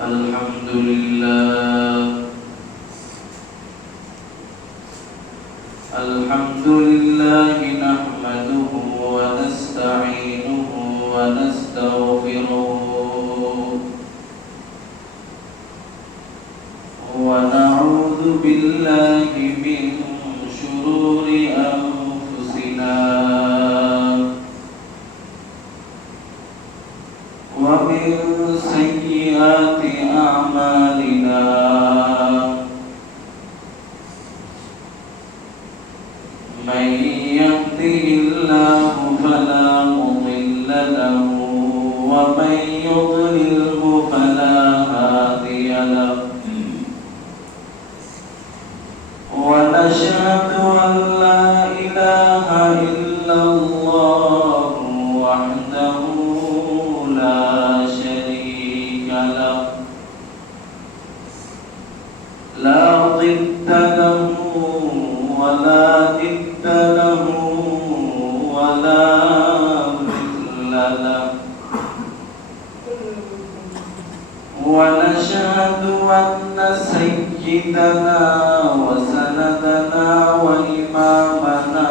الحمد لله الحمد لله نحمده ونستعينه ونستغفره ونعوذ بالله من شرور أنفسنا ومن سيئات أعمالنا من يهده الله فلا مضل له ومن يضلله فلا هادي له ونشهد أن لا إله إلا الله وحده لا شريك له لا ضد له ولا ند له ولا مثل له ونشهد أن سيدنا وسندنا وإمامنا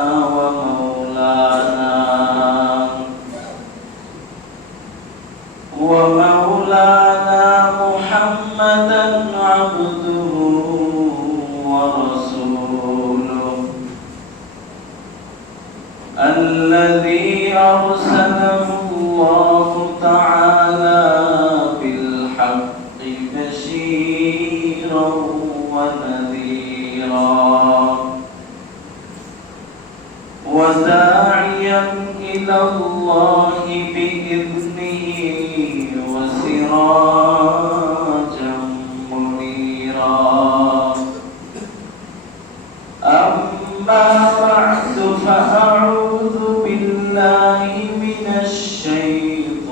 ومولانا محمدا عبده ورسوله الذي أرسله الله تعالى بالحق بشيرا ونذيرا وداعيا إلى الله بإذنه وسراجا منيرا أما بعد فأعوذ بالله من الشيطان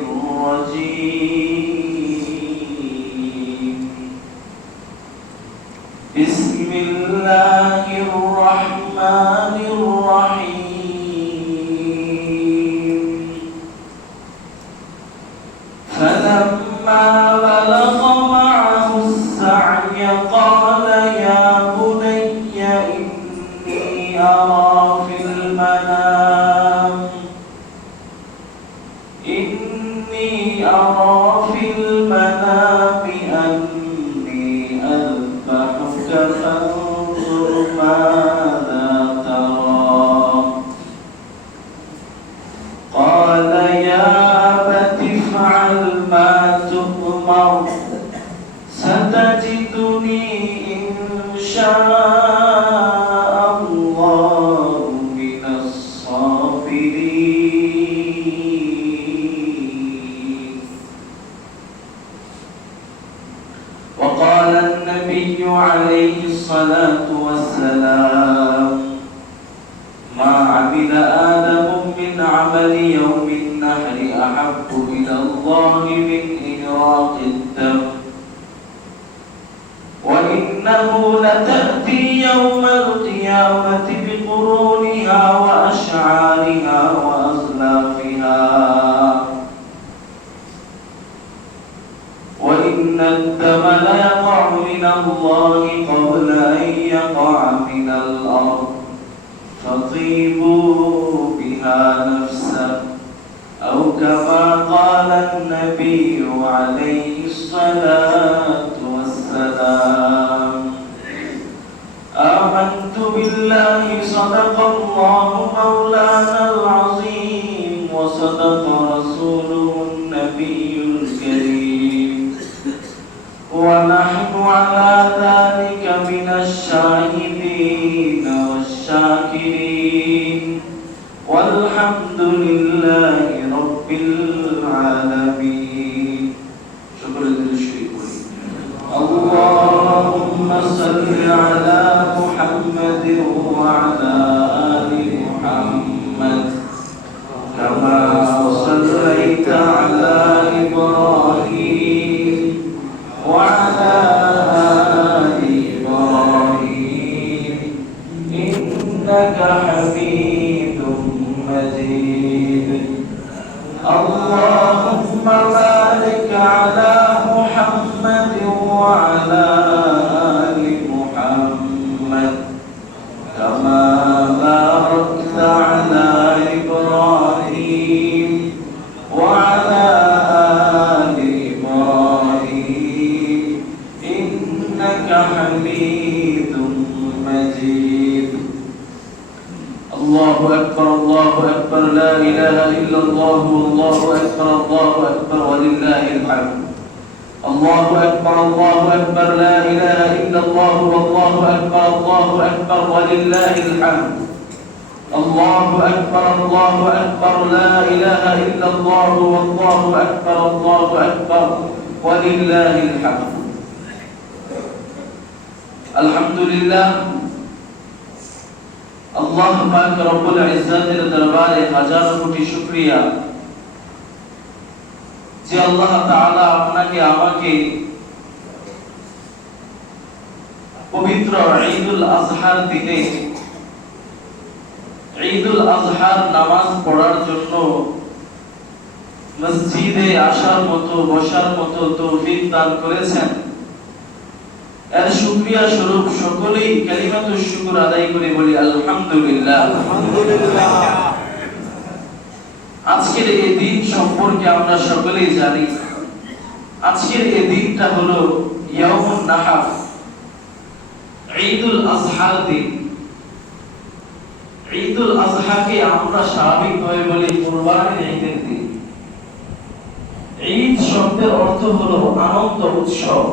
الرجيم بسم الله الرحمن الرحيم فلما بلغ معه السعي قال يا بني إني أرى في المنام أني أذبحك فانظر ماذا ترى قال يا أبت افعل ما تؤمر ستجدني إن شاء الله من الصابرين. وقال النبي عليه الصلاة والسلام ما عمل آدم من عمل يوم النحر أحب إلى الله من إهراق الدم وإنه لتأتي يوم القيامة بقرونها وأشعارها وأزلافها وإن الدم ليقع من الله قبل أن يقع من الأرض فطيبوا بها نفسا أو كما قال النبي عليه الصلاة والسلام. آمنت بالله صدق الله مولانا العظيم وصدق رسوله النبي الكريم ونحن على ذلك من الشاهدين والشاكرين والحمد لله رب العالمين. شكرا للشريك اللهم صل على محمد وعلى آل محمد كما صليت على إبراهيم وعلى آل إبراهيم إنك حميد مجيد. اللهم بارك على أكبر لا إله إلا الله والله أكبر ولله الحمد الله أكبر لا إله إلا الله والله أكبر ولله الحمد الله أكبر لا إله إلا الله والله أكبر ولله الحمد الحمد لله আল্লাহ পাক রব্বুল ইজ্জাতের দরবারে হাজার কোটি শুকরিয়া যে আল্লাহ তাআলা আপনাকে আমাকে পবিত্র ঈদুল আজহার দিনে ঈদুল আজহার নামাজ পড়ার জন্য মসজিদে আসার মতো বসার মতো তৌফিক দান করেছেন। এর শুকরিয়া স্বরূপ সকলেই কালিমাতুশ শুকর আদায় করে বলি আলহামদুলিল্লাহ। আজকের এই দিন সম্পর্কে আমরা সকলেই জানি। আজকের এই দিনটা হলো ইয়াউমুন নাহর, ঈদুল আজহার দিন। ঈদুল আজহাকে আমরা স্বাভাবিকভাবে বলি কুরবানির ঈদের দিন। ঈদ শব্দের অর্থ হলো আনন্দ উৎসব,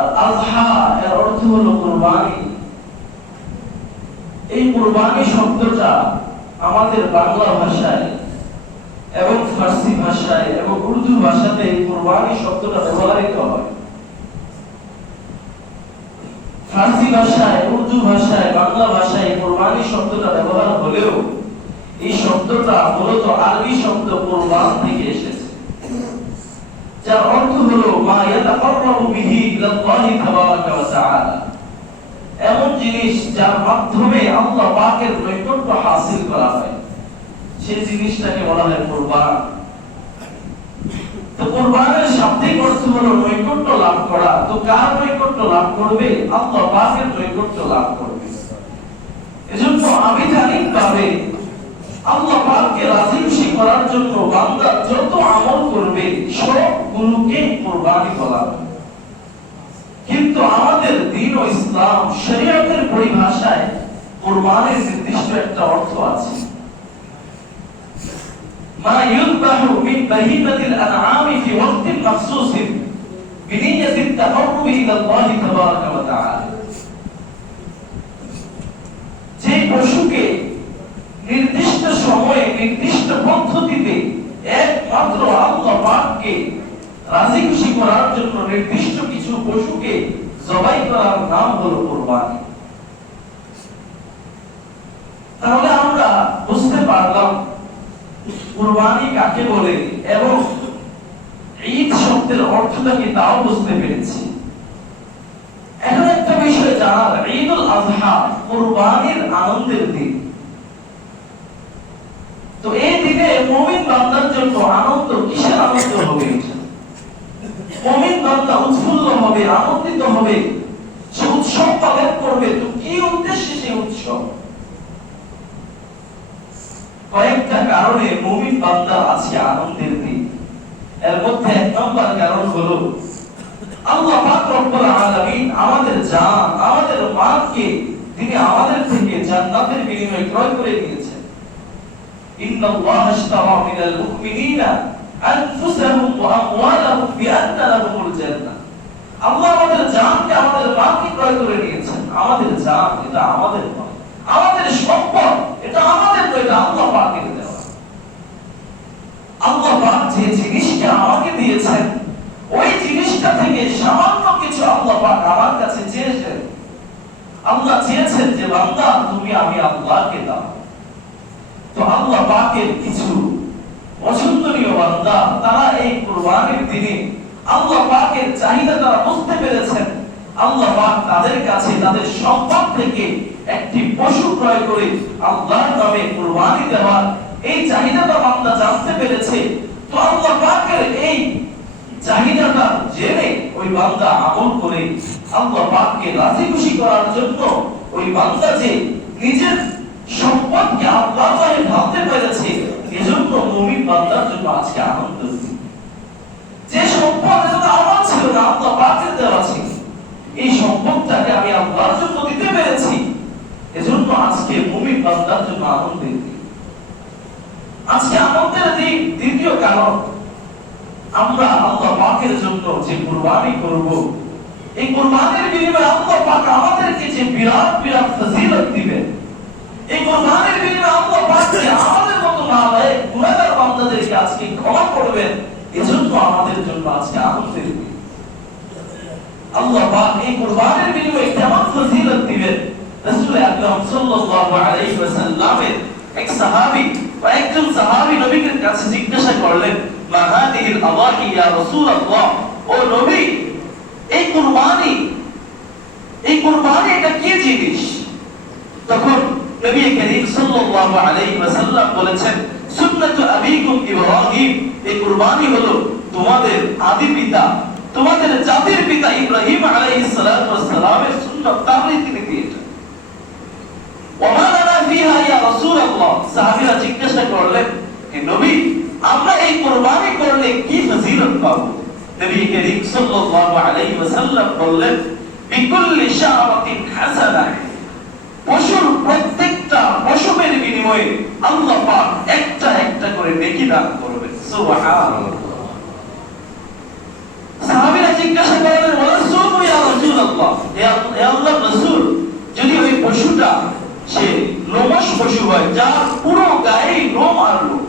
আর আযহা এর অর্থ হলো কুরবানি। এই কুরবানি শব্দটা আমাদের বাংলা ভাষায় এবং ফার্সি ভাষায় এবং উর্দু ভাষাতে কুরবানি শব্দটা ব্যবহৃত হয়। ফার্সি ভাষায়, উর্দু ভাষায়, বাংলা ভাষায় কুরবানি শব্দটা ব্যবহার হলেও এই শব্দটা মূলত আরবি শব্দ কুরবান থেকে এসেছে, যার অর্থ হলো মা ইয়াতাকাররাবু বিহি ইলাল্লাহি তাবারাকা ওয়া তাআলা, এমন জিনিস যার মাধ্যমে আল্লাহ পাকের নৈকট্য হাসিল করা হয়, সেই জিনিসটাকে বলা হয় কুরবান। তো কুরবানের শাব্দিক অর্থ হলো নৈকট্য লাভ করা। তো কার নৈকট্য লাভ করবে? আল্লাহ পাকের নৈকট্য লাভ করবে। এজন্য আবিধানিকভাবে আল্লাহ পাককে রাজি খুশি করার জন্য বান্দা যত আমল করবে সবগুলোকে কুরবানি বলা হয়। কিন্তু আমাদের দ্বীন ও ইসলাম শরীয়তের পরিভাষায় কুরবানির নির্দিষ্ট একটা অর্থ আছে। মা ইউযবাহু মিন বাহিমাতিল আনআমি ফি ওয়াক্তিন মাখসুসিন বিনিয়াতিত তাকাররুবি ইলাল্লাহি তাবারাকা ওয়া তাআলা, যে পশুকে নির্দিষ্ট সময়ে নির্দিষ্ট পদ্ধতিতে একমাত্র আল্লাহ পাককে রাজি খুশি করার জন্য নির্দিষ্ট কিছু পশুকে জবাই করার নাম হলো কুরবানি। তাহলে আমরা বুঝতে পারলাম কুরবানি কাকে বলে এবং ঈদ শব্দের অর্থটা কি তাও বুঝতে পেরেছি। এখন একটা বিষয় জানার, ঈদুল আযহা কুরবানির আনন্দের দিন। তো এই দিনে মুমিন বান্দার জন্য আনন্দ, কিসের আনন্দ হবে? মুমিন বান্দা উৎফুল্ল হবে, আনন্দিত হবে, সে উৎসব পালন করবে। তো কি উদ্দেশ্যে সেই উৎসব? কয়েকটা কারণে মুমিন বান্দা আজকে আনন্দের দিন। এর মধ্যে এক নম্বর কারণ হলো আল্লাহ পাক রব্বুল আলামিন আমাদের জান, আমাদের মালকে তিনি আমাদের থেকে জান্নাতের বিনিময়ে ক্রয় করে নিয়েছেন। ইন্নাল্লাহা আশতারা মিনাল মুমিনিনা আনফুসাহুম ওয়া আমওয়ালাহুম বিআন্না লাহুমুল জান্নাহ। আল্লাহ আমাদের জানকে, আমাদের মালকে ক্রয় করে নিয়েছেন। আমাদের জান এটা আমাদের নয়, আমাদের সম্পদ এটা আমাদের নয়, এটা আল্লাহ পাকের দেওয়া। আল্লাহ পাক যে জিনিসটা আমাকে দিয়েছেন ওই জিনিসটা থেকে সামান্য কিছু আল্লাহ পাক আমার কাছে চেয়েছেন। আল্লাহ চেয়েছেন যে বান্দা তুমি আমি আল্লাহকে দাও। তো আল্লাহ পাকের কিছু পছন্দনীয় বান্দা তারা এই কুরবানির দিনে আল্লাহ পাকের চাহিদা তারা বুঝতে পেরেছেন। আল্লাহ পাক তাদের কাছে তাদের সম্পদ থেকে একটি পশু ক্রয় করে আল্লাহর নামে কুরবানি দেওয়ার এই চাহিদাটা বান্দা জানতে পেরেছে। তো আল্লাহ পাকের এই চাহিদাটা জেনে ওই বান্দা আমল করে আল্লাহ পাককে রাজি খুশি করার জন্য ওই বান্দা যে নিজের সম্পদকে আল্লাহর নামে ঢালতে পেরেছে, এজন্য মুমিন বান্দার জন্য আজকে আনন্দ। যে সম্পদ এটা আমার ছিল না, আল্লাহ পাকের দেওয়া ছিল, এই সম্পদটাকে আমি আল্লাহর জন্য দিতে পেরেছি, এজন্য আজকে মুমিন বান্দার জন্য আনন্দের দিন। আজকে আনন্দের দিন দ্বিতীয় কারণ, আমরা আল্লাহ পাকের জন্য যে কুরবানি করব, এই কুরবানির বিনিময়ে আল্লাহ পাক আমাদেরকে যে বিরাট বিরাট ফজিলত দিবেন, এই কুরবানির বিনিময়ে আল্লাহ পাক যে আমাদের মতো নালায়েক গুনাহগার বান্দাদেরকে আজকে ক্ষমা করবেন, এজন্য আমাদের জন্য আজকে আনন্দের দিন। আল্লাহ পাক এই কুরবানির বিনিময়ে কেমন ফজিলত দিবেন, রাসূল আকরাম সাল্লাল্লাহু আলাইহি ওয়াসাল্লামের এক সাহাবী বা একজন সাহাবী নবীর কাছে জিজ্ঞাসা করলেন, মা হাদিহিল আওয়াহি ইয়া রাসূলুল্লাহ, ও নবী এই কুরবানি এটা কি জিনিস? তখন নবী করিম সাল্লাল্লাহু আলাইহি ওয়াসাল্লাম বলেছেন, সুন্নাতু আবিকুম ইব্রাহিম, এই কুরবানি হলো তোমাদের আদি পিতা, তোমাদের জাতির পিতা ইব্রাহিম আলাইহিস সালাতু ওয়াস সালামের সুন্নাত, তার রীতিনীতি এটা। ওয়া মা লানা ফিহা ইয়া রাসূলুল্লাহ, সাহাবীরা জিজ্ঞাসা করলেন, হে নবী আমরা এই কুরবানি করলে কি ফজিলত পাবো? নবী করিম সাল্লাল্লাহু আলাইহি ওয়াসাল্লাম বললেন, বিকুল্লি শাআরাতিন হাসানাহ, পশুর প্রত্যেকটা পশমের বিনিময়ে আল্লাহ পাক একটা একটা করে নেকি দান করবেন। সুবহানাল্লাহ। সাহাবীরা জিজ্ঞাসা করলেন, ওয়া সুবু ইয়া রাসূলুল্লাহ, হে আল্লাহর রাসূল, যদি ওই পশুটা সে লোমশ পশু হয়, যার পুরো গায়ে লোম আর লোম,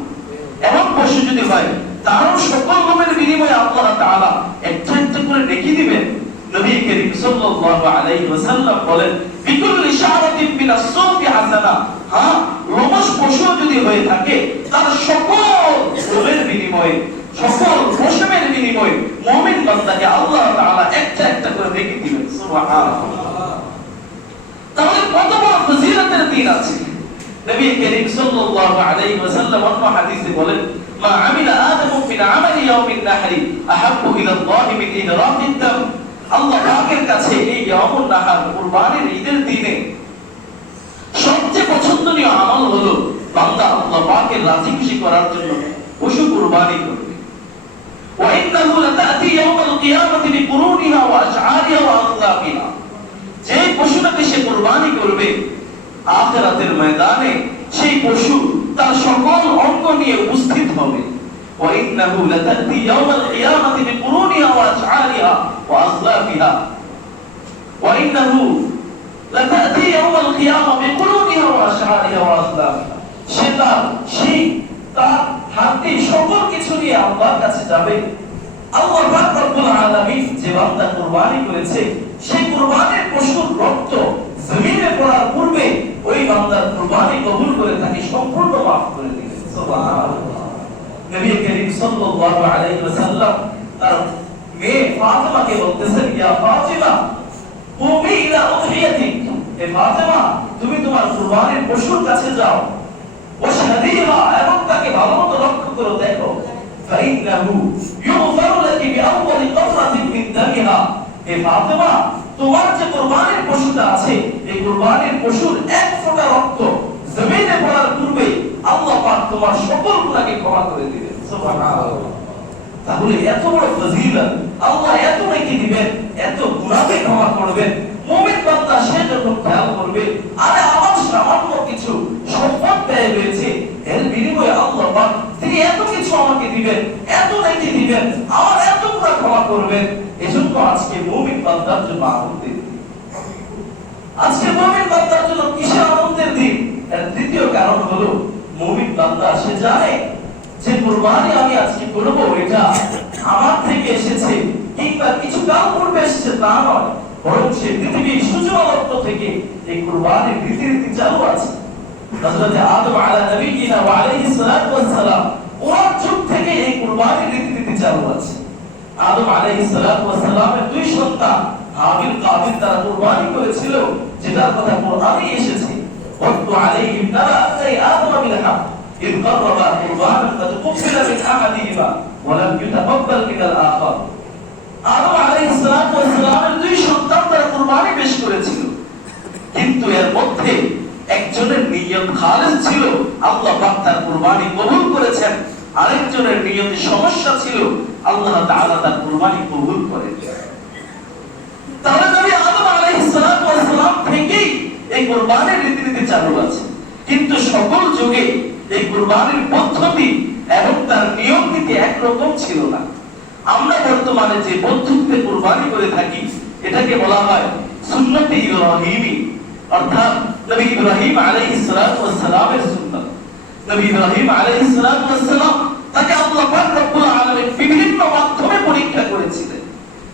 এমন পশু যদি হয়, তারও সকল লোমের বিনিময়ে আল্লাহ তাআলা একটা একটা করে নেকি দিবেন। নবী করিম সাল্লাল্লাহু আলাইহি ওয়াসাল্লাম বলেন, বিকুল্লি শাআরাতিন মিনাস সুফি হাসানা, হ্যাঁ লোমশ পশু যদি হয়ে থাকে, তার সকল লোমের বিনিময়ে, সকল পশমের বিনিময়ে মুমিন বান্দাকে আল্লাহ তাআলা একটা একটা করে নেকি দিবেন। সুবহানাল্লাহ। তাহলে কত বড় ফজিলতের দিন আছে। নবী করিম সাল্লাল্লাহু আলাইহি ওয়াসাল্লাম অন্য হাদিসে বলেন, মা আমিলা আদামু মিন আমালি ইয়াউমিন নাহরি আহাব্বু ইলা আল্লাহি মিন ইদরাকিদ দাম, আল্লাহ পাকের কাছে এই ইয়াউমুন নাহর কুরবানির ঈদের দিনে সবচেয়ে পছন্দনীয় আমল হলো বান্দা আল্লাহ পাকের রাজি খুশি করার জন্য পশু কুরবানি করবে। ওয়া ইন্নাহু লাতাতি ইয়াউমাল কিয়ামাতি বিকুরুনিহা ওয়া আশআরিহা ওয়া আযলাফিহা, যে পশুটাকে সে কুরবানি করবে আখিরাতের ময়দানে সেই পশু তার সকল অঙ্গ নিয়ে উপস্থিত হবে। ওয়া ইন্নাহু লাতাতি ইয়াউমাল কিয়ামাতি বিকুরুনিহা ওয়া আশআরিহা ওয়া আযলাফিহা, ওয়া ইন্নাহু লাতাতি ইয়াউমাল কিয়ামা বিকুরুনিহা ওয়া আশআরিহা ওয়া আযলাফিহা, সে তার হাতে সকল কিছু নিয়ে আল্লাহর কাছে যাবে। আল্লাহ পাক রব্বুল আলামিন যে বান্দা কুরবানি করেছে, সেই কুরবানির পশুর রক্ত জমিনে পড়ার পূর্বে ওই বান্দার কুরবানি কবুল করে তাকে সম্পূর্ণ মাফ করে দিলেন। সুবহানাল্লাহ। নবী করিম সাল্লাল্লাহু আলাইহি ওয়াসাল্লাম তার মেয়ে ফাতিমাকে বলতেছেন, ইয়া ফাতিমা কুমি ইলা উযহিয়াতিক, হে ফাতিমা তুমি তোমার কুরবানির পশুর কাছে যাও, ওয়াশহাদিহা, এবং তাকে ভালোমতো লক্ষ্য করে দেখো, ফাইন্নাহু ইউগফারু লাকি বিআউয়ালি কতরাতিন মিন দামিহা, হে ফাতিমা তোমার যে কুরবানির পশুটা আছে, এই কুরবানির পশুর এক ফোঁটা রক্ত জমিনে পড়ার পূর্বে আল্লাহ পাক তোমার সকল গুনাহকে ক্ষমা করে দিবেন। সুবহানাল্লাহ। তাহলে এত বড় ফজিলত, আল্লাহ এত নেকি দিবেন, এত গুনাহকে ক্ষমা করবেন। মুমিন বান্দা সে যখন খেয়াল করবে, আরে আমার সামান্য কিছু সম্পদ ব্যয় হয়েছে, এর বিনিময়ে আল্লাহ পাক তিনি এত কিছু আমাকে দিবেন, এত নেকি দিবেন, আমার এত গুনাহ ক্ষমা করবেন, এজন্য আজকে মুমিন বান্দার জন্য আনন্দের দিন। আজকে মুমিন বান্দার জন্য কিসের আনন্দের দিন? এর দ্বিতীয় কারণ হলো মুমিন বান্দা সে জানে যে কুরবানি আমি আজকে করব এটা আমার থেকে এসেছে কিংবা কিছু কাল পূর্বে এসেছে তা নয়, বরং সে পৃথিবীর সূর্যালোক থেকে এই কুরবানির রীতি চালু আছে। হযরত আদম আলাইহিস নবিয়িনা ওয়া আলাইহিস সালাতু ওয়াস সালাম ওর যুগ থেকে এই কুরবানির রীতি চালু আছে। আদম আলাইহিস সালাতু ওয়াস সালামের দুই সন্তান হাবিল কাবিল তারা কুরবানি করেছিল, যেটার কথা কোরআনে এসেছে, ওয়াতু আলাইহিম নারাআতাই আদম বিল হক إذ قربا قربانا فتقبل من أحدهما ولم يتقبل من الآخر। আদম আলাইহিস সালাতু ওয়াস সালামের দুই সন্তান তারা কুরবানি পেশ করেছিল, কিন্তু এর মধ্যে একজনের নিয়ত খালেস ছিল, আল্লাহ পাক তার কুরবানি কবুল করেছেন, আরেকজনের নিয়তে সমস্যা ছিল, আল্লাহ তাআলা তার কুরবানি কবুল করেছেন। তাহলে নবী আদম আলাইহিস সালাতু ওয়াস সালাম থেকেই এই কুরবানির রীতি চালু আছে। কিন্তু সকল যুগে এই কুরবানির পদ্ধতি এবং তার নিয়ম নীতি একরকম ছিল না। আমরা বর্তমানে যে পদ্ধতিতে কুরবানি করে থাকি এটাকে বলা হয় সুন্নতে ইব্রাহিমী, অর্থাৎ নবী ইব্রাহিম আলাইহিস সালাতু ওয়াস সালামের সুন্নাত। নবী ইব্রাহিম আলাইহিস সালাতু ওয়াস সালাম তাকে আল্লাহ পাক রব্বুল আলামিন বিভিন্ন মাধ্যমে পরীক্ষা করেছিলেন।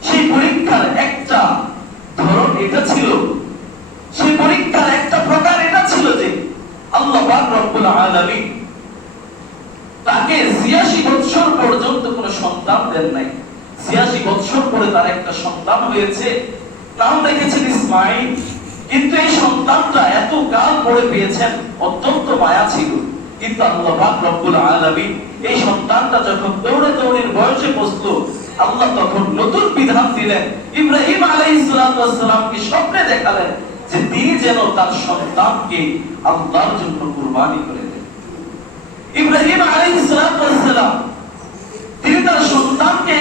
সেই পরীক্ষার একটা ধরন এটা ছিল, সেই পরীক্ষার একটা প্রকার এটা ছিল যে আল্লাহ পাক রব্বুল আলামিন তাকে ৮৬ বছর পর্যন্ত কোনো সন্তান দেন নাই। ৮৬ বছর পরে তার একটা সন্তান হয়েছে, নাম রেখেছেন ইসমাঈল। কিন্তু এই সন্তানটা এত কাল পরে পেয়েছেন, অত্যন্ত মায়া ছিল। কিন্তু আল্লাহ পাক রব্বুল আলামিন এই সন্তানটা যখন দৌড়ে দৌড়ের বয়সে পৌঁছলো, আল্লাহ তখন নতুন বিধান দিলেন। ইব্রাহিম আলাইহিস সালাতু ওয়াস সালামকে স্বপ্নে দেখালেন যে তিনি যেন তার সন্তানকে আল্লাহর জন্য কুরবানি করে দেন। ইব্রাহিম আলাইহিস সালাতু ওয়াস সালাম তিনি তার সন্তানকে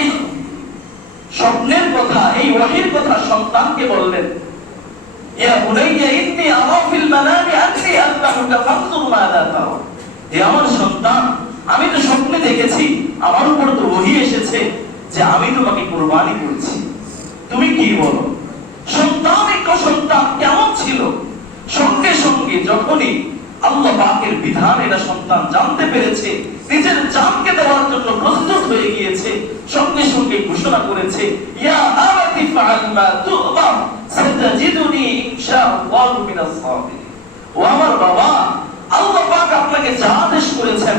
স্বপ্নের কথা, এই ওহীর কথা সন্তানকে বললেন, ইয়া বুনাইয়া ইন্নী আরা ফিল মানামি আন্নী আযবাহুকা ফানজুর মাযা তারা। হে আমার সন্তান, আমি তো স্বপ্নে দেখেছি, আমার উপর তো ওহী এসেছে যে আমি তোমাকে কুরবানি করছি, তুমি কি বলো? সন্তান কেমন ছিল? সঙ্গে সঙ্গে যখনই আল্লাহ পাকের বিধান এটা সন্তান জানতে পেরেছে, নিজের জানকে দেওয়ার জন্য প্রস্তুত হয়ে গিয়েছে, সঙ্গে সঙ্গে ঘোষণা করেছে, ইয়া আবাতি ফাআল মা তু'মার সাতাজিদুনি ইনশাআল্লাহু মিনাস সাবিরিন। ও আমার বাবা, আল্লাহ পাক আপনাকে যা আদেশ করেছেন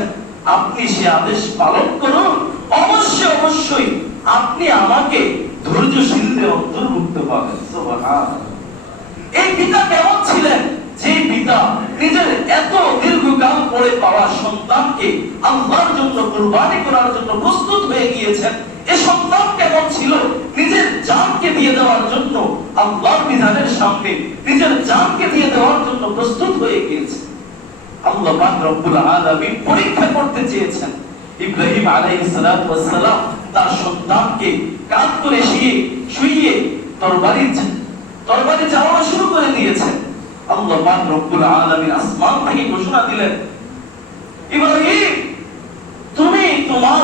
আপনি সে আদেশ পালন করুন, অবশ্যই আপনি আমাকে ধৈর্যশীলদের অন্তর্ভুক্ত পাবেন। সুবহানাল্লাহ। এই পিতা কেমন ছিলেন? যে পিতা নিজের এত দীর্ঘকাল পরে পাওয়া সন্তানকে আল্লাহর জন্য কুরবানি করার জন্য প্রস্তুত হয়ে গিয়েছেন। এই সন্তান কেমন ছিল? নিজের জানকে দিয়ে দেওয়ার জন্য আল্লাহর বিধানের সামনে নিজের জানকে দিয়ে দেওয়ার জন্য প্রস্তুত হয়ে গিয়েছে। আল্লাহ পাক রব্বুল আলামিন পরীক্ষা করতে চেয়েছেন। ইব্রাহিম আলাইহিস সালাতু ওয়াস সালাম তার সন্তানকে কাঁধ করে শুইয়ে তরবারি চালানো শুরু করে দিয়েছেন। আল্লাহ পাক রব্বুল আলামিন আসমান থেকে ঘোষণা দিলেন, ইব্রাহিম তুমি তোমার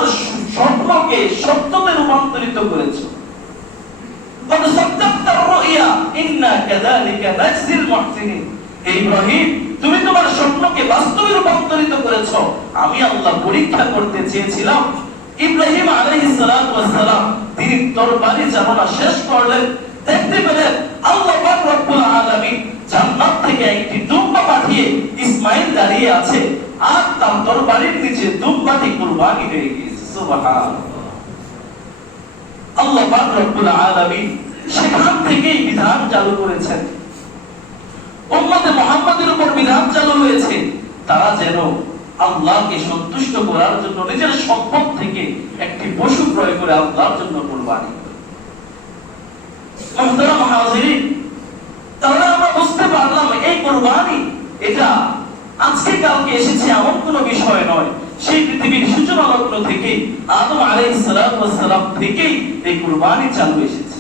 স্বপ্নকে সত্যতে রূপান্তরিত করেছো। কদ সাদ্দাকতা রুইয়া ইন্না কাযালিকা নাজজিল মুহসিনিন। ইব্রাহিম তুমি তোমার স্বপ্নকে বাস্তবে রূপান্তরিত করেছো। আমি আল্লাহ পরীক্ষা করতে চেয়েছিলাম। ইব্রাহিম আলাইহিস সালাতু ওয়াস সালাম তিনি তরবারি চালানো শেষ করলেন, দেখতে পেলেন আল্লাহ পাক রব্বুল আলামিন জান্নাত থেকে একটি দুম্বা পাঠিয়ে ইসমাঈল দাঁড়িয়ে আছে, আর তার তরবারির নিচে দুম্বাটি কুরবানি হয়ে গিয়েছে। সুবহানাল্লাহ। আল্লাহ পাক রব্বুল আলামিন সেখান থেকেই বিধান চালু করেছেন। উম্মতে মুহাম্মাদের উপর বিধান চালু হয়েছে, তারা যেন আল্লাহকে সন্তুষ্ট করার জন্য নিজের সম্পদ থেকে একটি পশু ক্রয় করে আল্লাহর জন্য কুরবানি করে। মুহতারাম হাজিরিন, তাহলে আমরা বুঝতে পারলাম এই কুরবানি এটা আজকে কালকে এসেছে এমন কোনো বিষয় নয়। সেই পৃথিবীর সূচনা লগ্ন থেকে আদম আলাইহিস সালাতু ওয়াস সালাম থেকেই এই কুরবানি চালু এসেছে।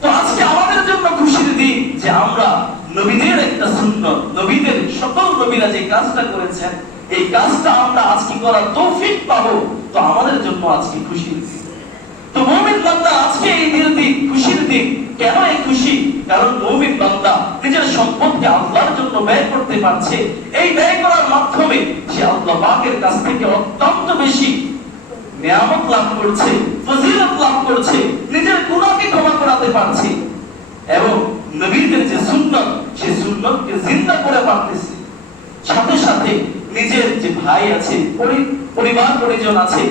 তো আজকে আমাদের জন্য খুশির দিন যে আমরা নবীদের একটা সুন্নাত, নবীদের সকল নবীরা যে কাজটা করেছেন এই কাজটা আমরা আজকে করার তৌফিক পাবো, তো আমাদের জন্য আজকে খুশির দিন। তো মুমিন বান্দা আজকে এই দিন খুশির দিন। কেন এই খুশি? কারণ মুমিন বান্দা নিজের সম্পদকে আল্লাহর জন্য ব্যয় করতে পারছে। এই ব্যয় করার মাধ্যমে সে আল্লাহ পাকের কাছ থেকে অত্যন্ত বেশি নিয়ামত লাভ করছে, ফজিলত লাভ করছে, নিজের গুনাহকে ক্ষমা করাতে পারছে এবং নবীদের যে সুন্নাত সেই সুন্নাতকে জিন্দা করে পারতেছে। সাথে সাথে নিজের যে ভাই আছে, পরিবার পরিজন আছে,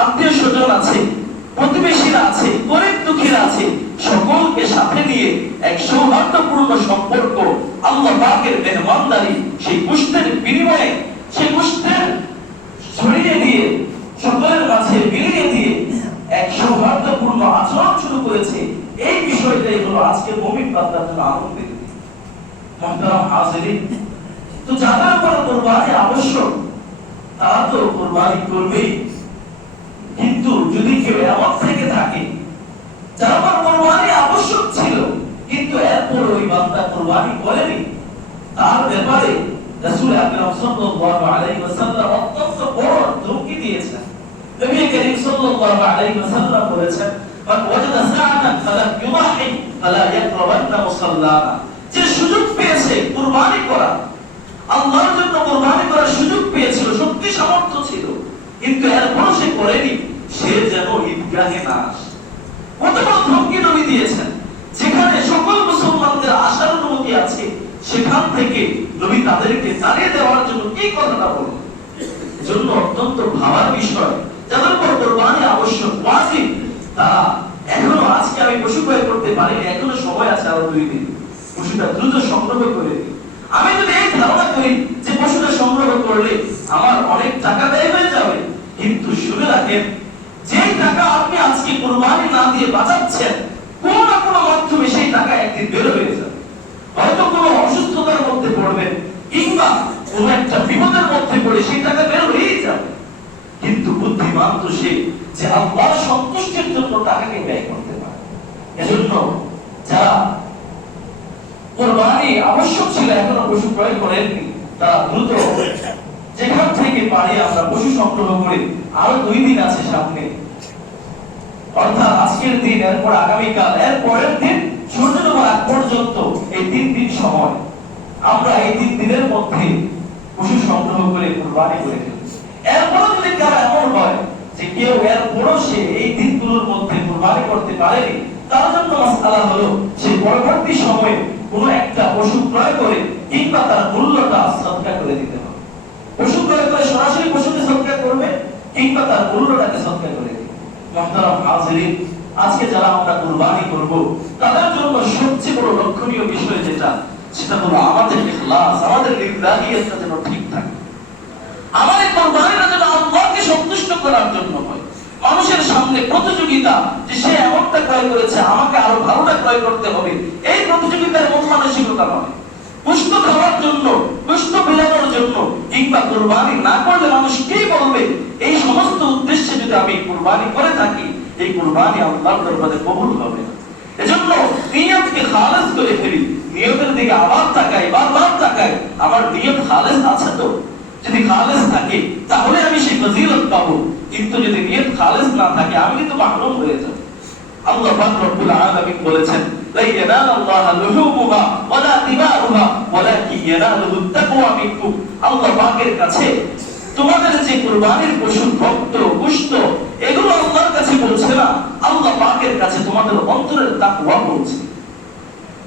আত্মীয় স্বজন আছে, প্রতিবেশীরা আছে, গরিব দুঃখীরা আছে, সকলকে সাথে নিয়ে এক সৌহার্দ্যপূর্ণ সম্পর্ক, আল্লাহ পাকের মেহমানদারি, সেই পুষ্টের বিনিময়ে সেই পুষ্টের ছড়িয়ে দিয়ে সকলের মাঝে বিলিয়ে দিয়ে এক সৌহার্দ্যপূর্ণ আচরণ শুরু করেছে। এই বিষয়টাই হলো আজকে মুমিন বান্দার জন্য আনন্দের দিন। মুহতারাম হাজিরিন, তো যাদের উপর কুরবানি আবশ্যক তারা তো কুরবানি করবেই, কিন্তু যদি কেউ এমন থেকে থাকে যার উপর কুরবানি আবশ্যক ছিল কিন্তু এরপর ওই বান্দা কুরবানি করেনি, তার ব্যাপারে রাসূল সাল্লাল্লাহু আলাইহি ওয়াসাল্লাম অত্যন্ত বড় ধমকি দিয়েছেন। নবী করিম সাল্লাল্লাহু আলাইহি ওয়াসাল্লাম বলেছেন, মান ওয়াজাদা সাআতান ফালা ইউদাহি ফালা ইয়াকরাবান্না মুসাল্লানা। যে সুযোগ পেয়েছে কুরবানি করা, আল্লাহর জন্য কুরবানি করার সুযোগ পেয়েছিল, শক্তি সামর্থ্য ছিল, কিন্তু এরপর সে করেনি, সে যেন ঈদগাহে না আসে। কত বড় ধমকি নবী দিয়েছেন। যেখানে সকল মুসলমানদের আশার অনুমতি আছে, সেখান থেকে নবী তাদেরকে তাড়িয়ে দেওয়ার জন্য কি কথাটা বললেন। এজন্য অত্যন্ত ভাবার বিষয়, যাদের উপর কুরবানি আবশ্যক ওয়াজিব, তারা এখনো, আজকে আমি পশু ক্রয় করতে পারিনি, এখনো সময় আছে আরো 2 দিন, পশুটা দ্রুত সংগ্রহ করে দিই। আমি যদি এই ধারণা করি যে পশুটা সংগ্রহ করলে আমার অনেক টাকা ব্যয় হয়ে যাবে, কিন্তু শুনে রাখেন, যে টাকা আপনি আজকে কুরবানি না দিয়ে বাঁচাচ্ছেন, কোন না কোন মাধ্যমে সেই টাকা একদিন বের হয়ে যাবে। হয়তো কোনো অসুস্থতার মধ্যে পড়বেন, কিংবা কোন একটা বিপদের মধ্যে পড়ে সেই টাকা বের হয়েই যাবে। কিন্তু বুদ্ধিমান তো সে যে আল্লাহর সন্তুষ্টির জন্য টাকাকে ব্যয় করতে পারে। এজন্য যারা কুরবানি আবশ্যক ছিল এখনো পশু ক্রয় করেননি, তারা দ্রুত যেখান থেকে পারি আমরা পশু সংগ্রহ করি। আরো 2 দিন আছে সামনে, অর্থাৎ আজকের দিন, এরপর আগামীকাল, এর পরের দিন, সূর্য ডোবার আগ পর্যন্ত এই 3 দিন সময়, আমরা এই 3 দিনের মধ্যে পশু সংগ্রহ করে কুরবানি করে ফেলি। এরপর যদি কারো এমন হয় যে কেউ এরপরও সে এই দিনগুলোর মধ্যে কুরবানি করতে পারেনি, তার জন্য মাসআলা হলো সে পরবর্তী সময়ে কোনো একটা পশু ক্রয় করে কিংবা তার মূল্যটা সদকা করে দিতে হবে। পশু ক্রয় করে সরাসরি পশুকে সদকা করবে, কিংবা তার মূল্যটাকে সদকা করে দিবে। মুহতারাম হাজিরিন, আজকে যারা আমরা কুরবানি করব, তাদের জন্য সবচেয়ে বড় লক্ষণীয় বিষয় যেটা, সেটা হলো আমাদের ইখলাস, আমাদের লিল্লাহিয়াতটা যেন ঠিক থাকে। আমাদের কুরবানিটা যেন আল্লাহকে সন্তুষ্ট করার জন্য হয়। মানুষের সামনে প্রতিযোগিতা, যে সে এমনটা ক্রয় করেছে, আমাকে আরো ভালোটা ক্রয় করতে হবে, এই প্রতিযোগিতার মন মানসিকতা নয়। পুষ্ট খাওয়ার জন্য, পুষ্ট বিলানোর জন্য, কিংবা কুরবানি না করলে মানুষ কি বলবে, এই সমস্ত উদ্দেশ্যে যদি আমি কুরবানি করে থাকি, এই কুরবানি আল্লাহর দরবারে কবুল হবে না। এজন্য নিয়তকে খালেস করে ফেলি, নিয়তের দিকে আবার তাকাই, বারবার তাকাই, আমার নিয়ত খালেস আছে তো? যদি খালেস থাকে তাহলে আমি সেই ফজিলত পাবো, কিন্তু যদি নিয়ত খালেস না থাকে আমি কিন্তু মাহরুম হয়ে যাব। আল্লাহ পাক রব্বুল আলামিন বলেছেন, লা ইয়ানালাল্লাহু লুহুমুহা ওয়ালা দিমাউহা ওয়ালাকিন ইয়ানালুহুত তাকওয়া মিনকুম। আল্লাহ পাকের কাছে তোমাদের যে কুরবানির পশু, রক্ত, গোশত, এগুলো আল্লাহর কাছে পৌঁছে না, আল্লাহ পাকের কাছে তোমাদের অন্তরের তাকওয়া পৌঁছে।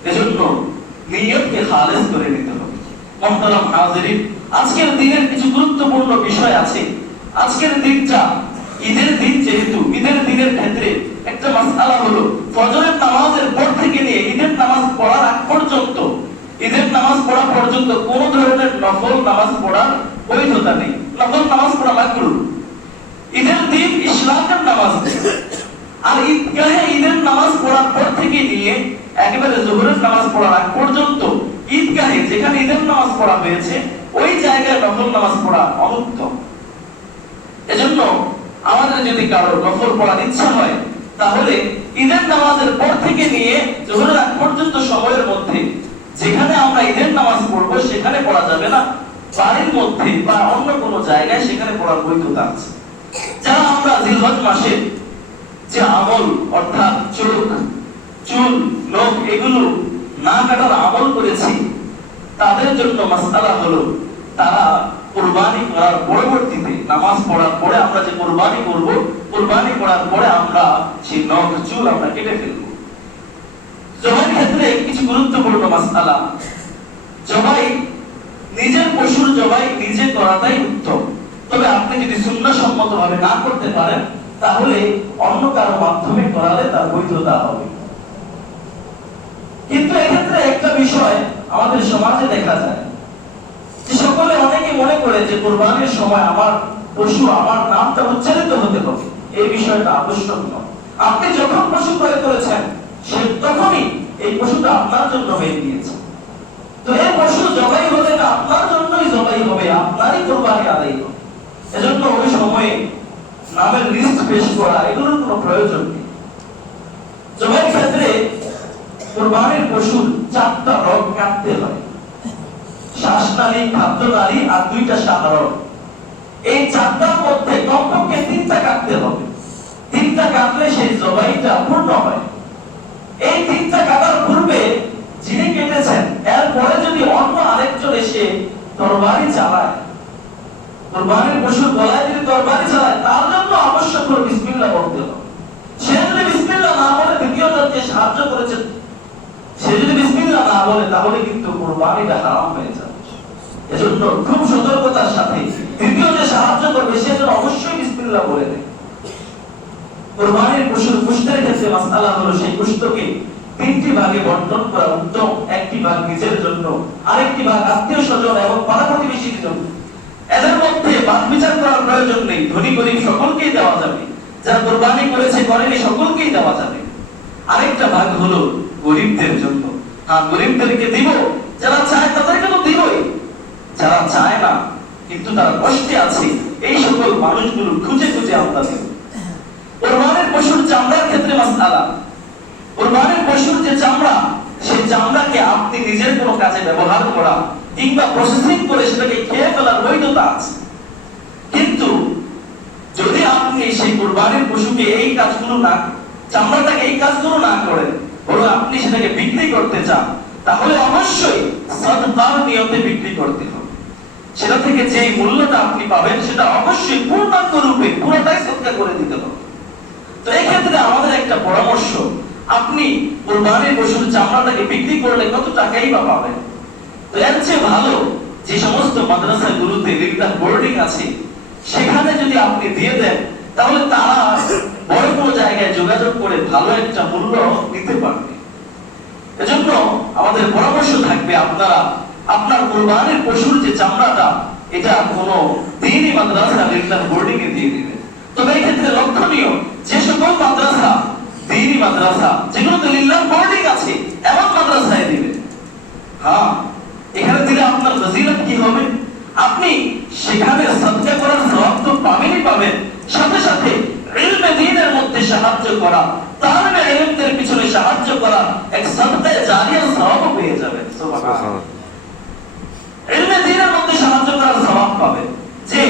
এজন্য নিয়তকে খালেস করে নিতে হবে। মুহতারাম হাজিরিন, আজকের দিনের কিছু গুরুত্বপূর্ণ বিষয় আছে। আজকের দিনটা ঈদের দিন, যেহেতু ঈদের দিনের ক্ষেত্রে একটা মাসআলা হলো, ফজরের নামাজের পর থেকে নিয়ে ঈদের নামাজ পড়ার আগ পর্যন্ত, ঈদের নামাজ পড়া পর্যন্ত কোন ধরনের নফল নামাজ পড়ার বৈধতা নেই। নফল নামাজ পড়া মাকরুহ। ঈদের দিন ইশরাকের নামাজ, আর ঈদগাহে ঈদের নামাজ পড়ার পর থেকে নিয়ে একেবারে যোহরের নামাজ পড়ার আগ পর্যন্ত ঈদগাহে যেখানে ঈদের নামাজ পড়া হয়েছে, ওই জায়গায় নফল নামাজ পড়া অনুত্তম। এজন্য আমাদের যদি কারো নফল পড়ার ইচ্ছা হয়, তাহলে ঈদের নামাজের পর থেকে নিয়ে যোহরের আগ পর্যন্ত সময়ের মধ্যে যেখানে আমরা ঈদের নামাজ পড়ব, সেখানে পড়া যাবে না। বাড়ির মধ্যে বা অন্য কোনো জায়গায় সেখানে পড়ার বৈধতা আছে। যারা আমরা জিলহজ মাসে যে আমল, অর্থাৎ চোখ, চুল, নখ এগুলো না কাটার আমল করেছি, তাদের জন্য মাসআলা হলো, তারা কুরবানি করার পরবর্তীতে, নামাজ পড়ার পরে আমরা যে কুরবানি করব, কুরবানি করার পরে আমরা সেই নখ, চুল আমরা কেটে ফেলব। জবাইয়ের ক্ষেত্রে কিছু গুরুত্বপূর্ণ মাসআলা। জবাই, নিজের পশুর জবাই নিজে করাটাই উত্তম। তবে আপনি যদি সুন্নাহসম্মতভাবে না করতে পারেন, তাহলে অন্য কারো মাধ্যমে করালে তার বৈধতা হবে। কিন্তু এক্ষেত্রে একটা বিষয় আমাদের সমাজে দেখা যায়, যে সকলে অনেকে মনে করে যে কুরবানির সময় আমার পশু, আমার নামটা উচ্চারিত হতে হবে। এই বিষয়টা আবশ্যক নয়। আপনি যখন পশু ক্রয় করেছেন, সে তখনই এই পশুটা আপনার জন্য হয়ে গিয়েছে। তো এই পশু জবাই হলে না আপনার জন্যই জবাই হবে, আপনারই কুরবানি আদায় হবে। এজন্য ওই সময়ে নামের লিস্ট পেশ করা, এগুলোর কোনো প্রয়োজন নেই। জবাইয়ের ক্ষেত্রে কুরবানির পশুর 4টা রগ কাটতে হয়। শ্বাসনালী, খাদ্যনালী আর 2টা সাধারণ। এই 4টার মধ্যে কমপক্ষে 3টা কাটতে হবে। 3টা কাটলে সেই জবাইটা পূর্ণ হয়। এই 3টা কাটার পূর্বে যিনি কেটেছেন, এরপরে যদি অন্য আরেকজন এসে তরবারি চালায়, কুরবানির পশুর গলায় যদি তরবারি চালায়, তার জন্য অবশ্যই করে বিসমিল্লাহ বলতে হবে। সে যদি বিসমিল্লাহ না বলে দ্বিতীয় জনকে সাহায্য করেছে, সে যদি বিসমিল্লাহ না বলে, তাহলে কিন্তু কুরবানিটা হারাম হয়ে যাবে। এজন্য খুব সতর্কতার সাথে দ্বিতীয় যে সাহায্য করবে সে যেন অবশ্যই বিসমিল্লাহ বলে দেয়। কুরবানির পশুর গোশতের ক্ষেত্রে মাসআলা হলো সেই গোশতকে 3টি ভাগে বণ্টন করা উত্তম। একটি ভাগ নিজের জন্য, আরেকটি ভাগ আত্মীয়-স্বজন এবং পাড়া প্রতিবেশীর জন্য। এদের মধ্যে বাদ বিচার করার প্রয়োজন নেই। ধনী গরিব সকলকেই দেওয়া যাবে, যারা কুরবানি করেছে করেনি সকলকেই দেওয়া যাবে। আরেকটা ভাগ হলো গরিবদের জন্য। হ্যাঁ, গরিবদেরকে দিব, যারা চায় তাদেরকে তো দিবই, যারা চায় না কিন্তু তারা কষ্টে আছে, এই সকল মানুষগুলো খুঁজে খুঁজে আমরা দেব। কুরবানির পশুর চামড়ার ক্ষেত্রে মাসআলা, কুরবানির পশুর যে চামড়া, সেই চামড়াকে আপনি নিজের কোনো কাজে ব্যবহার করা কিংবা প্রসেসিং করে সেটাকে খেয়ে ফেলার বৈধতা আছে। কিন্তু যদি আপনি সেই কুরবানির পশুকে এই কাজগুলো না, চামড়াটাকে এই কাজগুলো না করেন, বরং আপনি সেটাকে বিক্রি করতে চান, তাহলে অবশ্যই সাদকার নিয়তে বিক্রি করতে হবে। সেটা থেকে যে মূল্যটা আপনি পাবেন সেটা অবশ্যই পূর্ণাঙ্গ রূপে পুরোটাই সদকা করে দিতে হবে। তো এই ক্ষেত্রে আমাদের একটা পরামর্শ, আপনি কুরবানির পশুর চামড়াটাকে বিক্রি করলে কত টাকাই বা পাবেন। তো এর চেয়ে ভালো যে সমস্ত মাদ্রাসাগুলোতে লিল্লাহ বোর্ডিং আছে, সেখানে যদি আপনি দিয়ে দেন, তাহলে তারা বড় বড় জায়গায় যোগাযোগ করে ভালো একটা মূল্য দিতে পারবে। এজন্য আমাদের পরামর্শ থাকবে, আপনারা আপনার কুরবানির পশুর যে চামড়াটা, এটা কোনো দ্বীনি মাদ্রাসা লিল্লাহ বোর্ডিং এ দিয়ে দিবেন। তবে এই ক্ষেত্রে লক্ষণীয়, যে সকল মাদ্রাসা দ্বীনি মাদ্রাসা যেগুলোতে লিল্লাহ বোর্ডিং আছে এমন মাদ্রাসায় দিবেন। হ্যাঁ, এখানে দিলে আপনার ফজিলত কি হবে, আপনি সেখানে সাদকা করার সওয়াব তো পাবেনই পাবেন, সাথে সাথে ইলমে দ্বীনের মধ্যে সাহায্য করা, তালিবে ইলমদের পিছনে সাহায্য করা এক সাদকায়ে জারিয়ার সওয়াবও পেয়ে যাবেন। সুবহানাল্লাহ। ইলমে দ্বীনের মধ্যে সাহায্য করার সওয়াব পাবেন, যে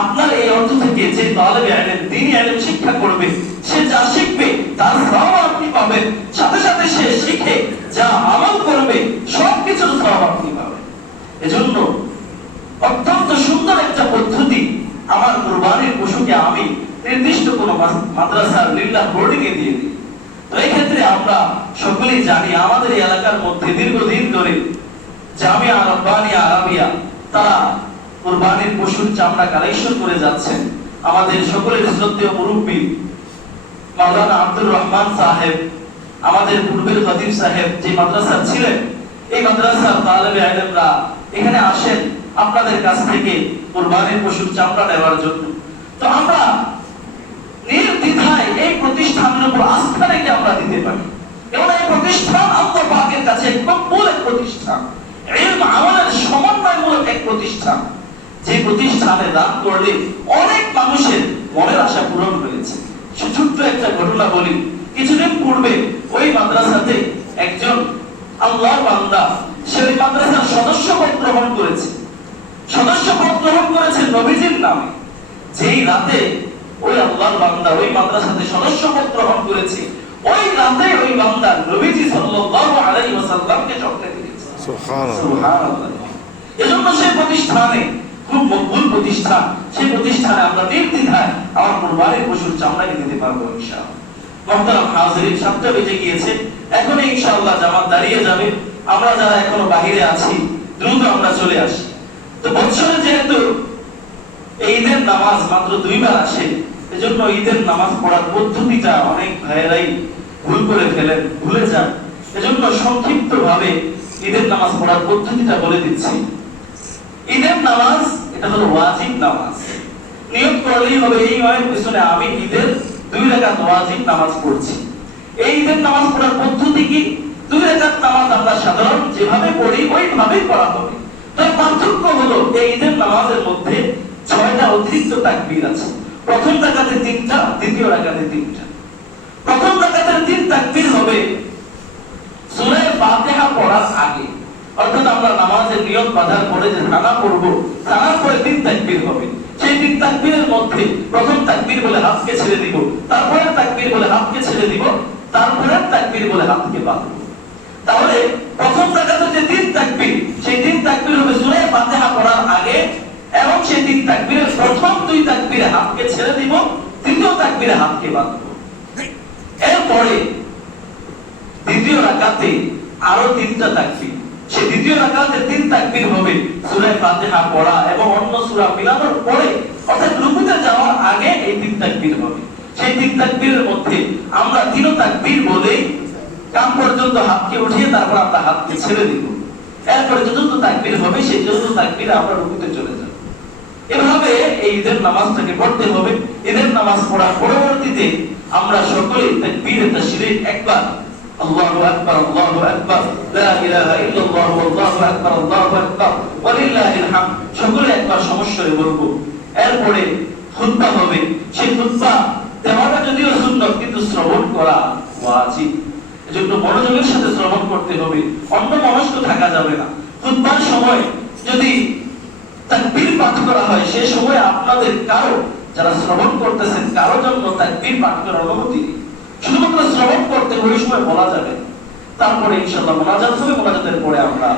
আপনার এই অর্থ থেকে যে তালিবে ইলম দ্বীনি ইলম শিক্ষা করবে, সে যা শিখবে তার সওয়াব আপনি পাবেন, সাথে সাথে সে শিখে যা আমল করবে সবকিছুর সওয়াব আপনি পাবেন। এজন্য অত্যন্ত সুন্দর একটা পদ্ধতি, আমার কুরবানির পশুকে আমি নির্দিষ্ট কোনো মাদ্রাসার লিল্লাহ বোর্ডিং এ দিয়ে দিই। তো এই ক্ষেত্রে আমরা সকলেই জানি, আমাদের এই এলাকার মধ্যে দীর্ঘদিন ধরে জামিয়া রাব্বানিয়া আরাবিয়া তারা কুরবানির পশুর চামড়া কালেকশন করে যাচ্ছেন। আমাদের সকলের শ্রদ্ধেয় মুরব্বী মাওলানা আব্দুর রহমান সাহেব, আমাদের পূর্বের খতিব সাহেব যে মাদ্রাসা ছিলেন, এই মাদ্রাসার তালেবে ইলমরা এখানে আসেন আপনাদের কাছ থেকে কুরবানির পশুর চামড়া নেওয়ার জন্য। তো আমরা নির্দ্বিধায় এই প্রতিষ্ঠানের উপর আস্থা রেখে আমরা দিতে পারি, এবং এই প্রতিষ্ঠান আল্লাহ পাকের কাছে কবুল এক প্রতিষ্ঠান, ইলম আমলের সমন্বয়মূলক এক প্রতিষ্ঠান, যে প্রতিষ্ঠানে দান করলে অনেক মানুষের মনের আশা পূরণ হয়েছে। ছোট্ট একটা ঘটনা বলি, কিছুদিন পূর্বে ওই মাদ্রাসাতে একজন আল্লাহর বান্দা, সে ওই মাদ্রাসার সদস্যপদ গ্রহণ করেছে। সদস্যপদ গ্রহণ করেছে নবীজির নামে। যেই রাতে ওই আল্লাহর বান্দা ওই মাদ্রাসাতে সদস্যপদ গ্রহণ করেছে, ওই রাতে ওই বান্দা নবীজি সাল্লাল্লাহু আলাইহি ওয়াসাল্লামকে স্বপ্নে দেখেছে। সুবহানাল্লাহ। এজন্য সেই প্রতিষ্ঠানে, খুব মকবুল প্রতিষ্ঠান, সেই প্রতিষ্ঠানে আমরা নির্দ্বিধায় আমার কুরবানির পশুর চামড়াকে দিতে পারবো ইনশাআল্লাহ। মুহতারাম হাজিরিন, 7টা বেজে গিয়েছে, এখন ইনশাআল্লাহ জামাত দাঁড়িয়ে যাবে। আমরা যারা এখনো বাহিরে আছি দ্রুত আমরা চলে আসি। তো বছরে যেহেতু ঈদের নামাজ মাত্র 2 বার আসে, এজন্য ঈদের নামাজ পড়ার পদ্ধতিটা অনেক ভাইয়েরাই ভুল করে ফেলেন, ভুলে যান। এজন্য সংক্ষিপ্ত ভাবে ঈদের নামাজ পড়ার পদ্ধতিটা বলে দিচ্ছি। ঈদের নামাজ এটা হলো ওয়াজিব নামাজ। নিয়ত করলেই হবে এই ইমামের পিছনে আমি ঈদের 2 রাকাত ওয়াজিব নামাজ পড়ছি। এই ঈদের নামাজ পড়ার পদ্ধতি কি? 2 রাকাত নামাজ আমরা সাধারণ যেভাবে পড়ি ওইভাবেই পড়া হবে। তবে পার্থক্য হলো এই ঈদের নামাজের মধ্যে 6টা অতিরিক্ত তাকবীর আছে। প্রথম রাকাতে 3টা, দ্বিতীয় রাকাতে 3টা। প্রথম রাকাতের 3 তাকবীর হবে সূরা ফাতিহা পড়ার আগে, অর্থাৎ আমরা নামাজের নিয়ত বাঁধার পরে যে থানা পড়বো, থানার পরে 3 তাকবীর হবে। সেই 3 তাকবীরের মধ্যে প্রথম তাকবীর বলে হাতকে ছেড়ে দিব, তারপরে তাকবীর বলে হাতকে ছেড়ে দিব, তারপরে তাকবীর বলে হাতকে বাঁধবো। তাহলে প্রথম রাকাতে যে 3 তাকবীর, সেই 3 তাকবীর হবে সূরা ফাতিহা পড়ার আগে, এবং সেই 3 তাকবীরের প্রথম 2 তাকবীরে হাতকে ছেড়ে দিব, তৃতীয় তাকবীরে হাতকে বাঁধবো। এরপরে দ্বিতীয় রাকাতে আরো 3টা তাকবীর, সেই দ্বিতীয় রাকাতে 3 তাকবীর হবে সূরা ফাতিহা পড়া এবং অন্য সূরা মিলানোর পরে, অর্থাৎ রুকুতে যাওয়ার আগে এই 3 তাকবীর হবে। সেই 3 তাকবীরের মধ্যে আমরা 3 তাকবীর বলে কাম পর্যন্ত হাতকে উঠিয়ে তারপর আমরা হাতকে ছেড়ে দিব। এরপরে চতুর্থ তাকবীর হবে, সেই চতুর্থ তাকবীরে আমরা রুকুতে চলে যাব। এভাবে এই ঈদের নামাজটাকে পড়তে হবে। ঈদের নামাজ পড়ার পরবর্তীতে আমরা সকলে তাকবীরে তাশরীক একবার আল্লাহু আকবার আল্লাহু আকবার লা ইলাহা ইল্লাল্লাহ আল্লাহু আকবার আল্লাহু আকবার ওয়া লিল্লাহিল হামদ সকলে একবার সমস্বরে বলবো। এরপরে খুতবা হবে। সেই খুতবা দেওয়াটা যদিও সুন্নাত, কিন্তু শ্রবণ করা ওয়াজিব। এজন্য মনোযোগের সাথে শ্রবণ করতে হবে, অন্য মনস্ক থাকা যাবে না। খুতবার সময় যদি তাকবীর পাঠ করা হয়, সেই সময় আপনাদের কারো, যারা শ্রবণ করতেছেন, কারো জন্য তাকবীর পাঠ করার অনুমতি নেই। শুধুমাত্র শ্রবণ করতে ওই সময় বলা যাবে। তারপরে ইনশাআল্লাহ মুনাজাত হবে। মুনাজাতের পরে আমরা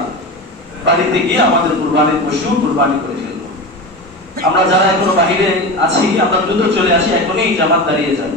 বাড়িতে গিয়ে আমাদের কুরবানির পশু কুরবানি করে ফেলবো। আমরা যারা এখনো বাহিরে আছি, আমরা দ্রুত চলে আসি, এখনই জামাত দাঁড়িয়ে যাবে।